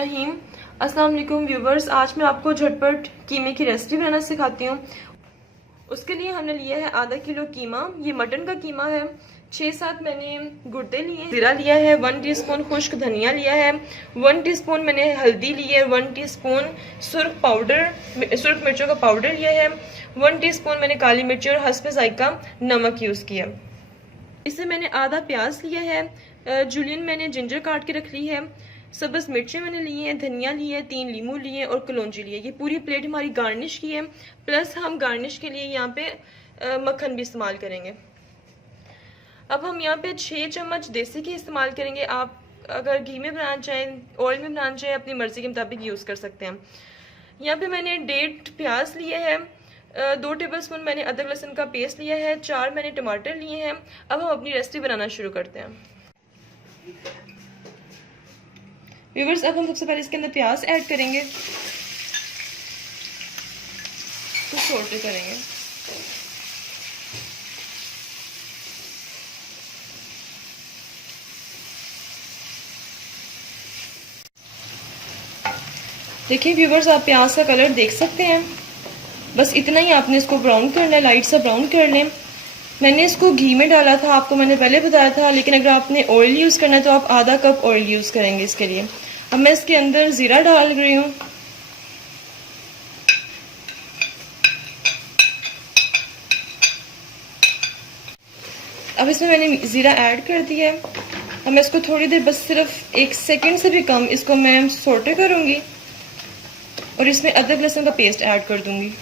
बिस्मिल्लाहिर्रहमानिर्रहीम। अस्सलाम वालेकुम व्यूवर्स, आज मैं आपको झटपट कीमे की रेसिपी बनाना सिखाती हूँ। उसके लिए हमने लिया है आधा किलो कीमा। ये मटन का कीमा है। 6-7 मैंने गुर्दे लिए, जीरा लिया है, 1 टीस्पून खुश्क धनिया लिया है, 1 टीस्पून मैंने हल्दी ली है, 1 टीस्पून सुर्ख मिर्चों का पाउडर लिया है, 1 टीस्पून मैंने काली मिर्च और हस्ब जायका नमक यूज़ किया। इससे मैंने आधा प्याज लिया है, जुलियन मैंने जिंजर काट के रख ली है, सब्ज मिर्चें मैंने ली हैं, धनिया ली है, 3 लीमू लिए और कलौंजी लिए। ये पूरी प्लेट हमारी गार्निश की है। प्लस हम गार्निश के लिए यहाँ पे मक्खन भी इस्तेमाल करेंगे। अब हम यहाँ पे 6 चम्मच देसी घी इस्तेमाल करेंगे। आप अगर घी में बनाना चाहें, ऑयल में बनाना चाहें, अपनी मर्जी के मुताबिक यूज़ कर सकते हैं। यहाँ पे मैंने 1.5 प्याज लिए है, 2 टेबलस्पून मैंने अदरक लहसुन का पेस्ट लिया है, 4 मैंने टमाटर लिए हैं। अब हम अपनी रेसिपी बनाना शुरू करते हैं। व्यूवर्स, अब हम सबसे पहले इसके अंदर प्याज ऐड करेंगे, तो छोटे करेंगे। देखिए व्यूवर्स, आप प्याज का कलर देख सकते हैं। बस इतना ही आपने इसको ब्राउन करना है, लाइट सा ब्राउन कर लें। मैंने इसको घी में डाला था, आपको मैंने पहले बताया था, लेकिन अगर आपने ऑयल यूज़ करना है तो आप आधा कप ऑयल यूज़ करेंगे इसके लिए। अब मैं इसके अंदर ज़ीरा डाल रही हूँ। अब इसमें मैंने ज़ीरा ऐड कर दिया है। अब मैं इसको थोड़ी देर, बस सिर्फ 1 सेकंड से भी कम, इसको मैं सोटे करूँगी और इसमें अदरक लहसुन का पेस्ट ऐड कर दूँगी।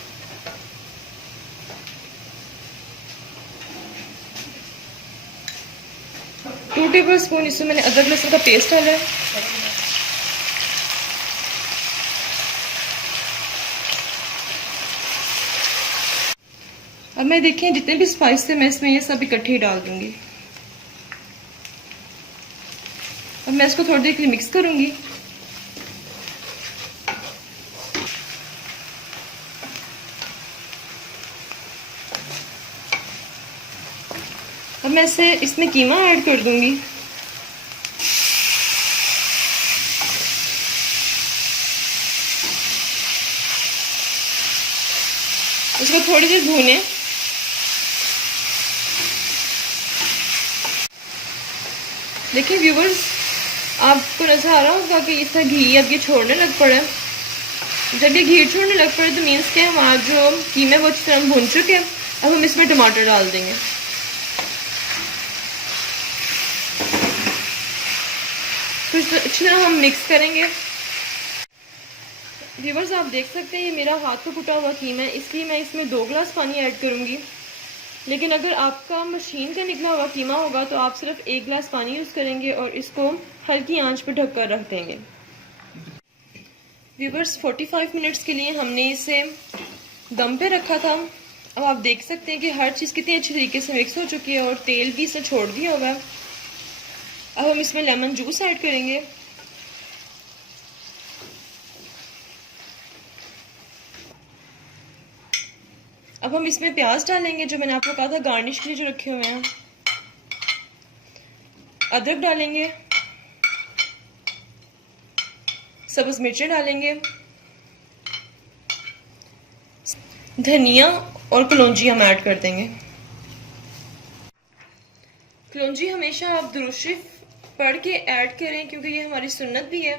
टू टेबल स्पून इसमें मैंने अदरक लहसुन का पेस्ट डाला है। अब मैं देखिए जितने भी स्पाइस थे मैं इसमें ये सब इकट्ठे ही डाल दूंगी। अब मैं इसको थोड़ी देर के लिए मिक्स करूंगी। अब मैं इसमें कीमा ऐड कर दूंगी। इसको थोड़ी देर भूनें। देखिए व्यूवर्स, आपको नजर आ रहा होगा कि इसका घी अब ये छोड़ने लग पड़ा है। जब ये घी छोड़ने लग पड़े तो मीन्स के हमारा जो कीमा है वो अच्छी तरह भून चुके हैं। अब हम इसमें टमाटर डाल देंगे। फिर अच्छी तरह हम मिक्स करेंगे। व्यूवर्स, आप देख सकते हैं ये मेरा हाथ को कुटा हुआ कीमा है, इसलिए मैं इसमें 2 गिलास पानी ऐड करूंगी। लेकिन अगर आपका मशीन का निकला हुआ कीमा होगा तो आप सिर्फ 1 गिलास पानी यूज़ करेंगे और इसको हल्की आंच पर ढक कर रख देंगे। व्यूवर्स, 45 मिनट्स के लिए हमने इसे दम पे रखा था। अब आप देख सकते हैं कि हर चीज़ कितनी अच्छी तरीके से मिक्स हो चुकी है और तेल भी इसे छोड़ दिया होगा। अब हम इसमें लेमन जूस ऐड करेंगे। अब हम इसमें प्याज डालेंगे जो मैंने आपको कहा था गार्निश के लिए जो रखे हुए हैं। अदरक डालेंगे, सब्ज मिर्चें डालेंगे, धनिया और कलौंजी हम ऐड कर देंगे। कलौंजी हमेशा आप दुरूद शरीफ पढ़ के ऐड करें क्योंकि ये हमारी सुन्नत भी है।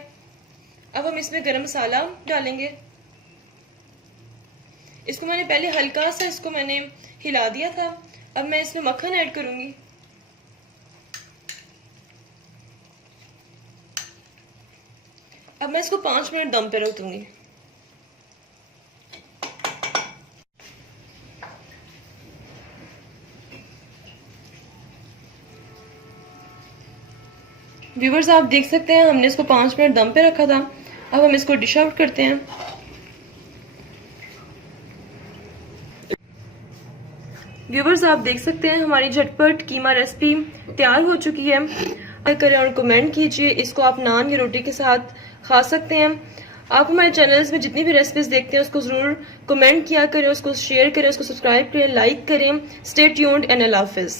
अब हम इसमें गरम मसाला डालेंगे। इसको मैंने पहले हल्का सा मैंने हिला दिया था। अब मैं इसमें मक्खन ऐड करूंगी। अब मैं इसको 5 मिनट दम पे रख दूंगी। व्यूवर्स, आप देख सकते हैं हमने इसको 5 मिनट दम पे रखा था। अब हम इसको डिश आउट करते हैं। व्यूवर्स, आप देख सकते हैं हमारी झटपट कीमा रेसिपी तैयार हो चुकी है। लाइक करें और कमेंट कीजिए। इसको आप नान या रोटी के साथ खा सकते हैं। आप हमारे चैनल्स में जितनी भी रेसिपीज देखते हैं उसको जरूर कमेंट किया करें, उसको शेयर करें, उसको सब्सक्राइब करें, लाइक करें। स्टे ट्यून्ड एंड अल्लाह हाफिज़।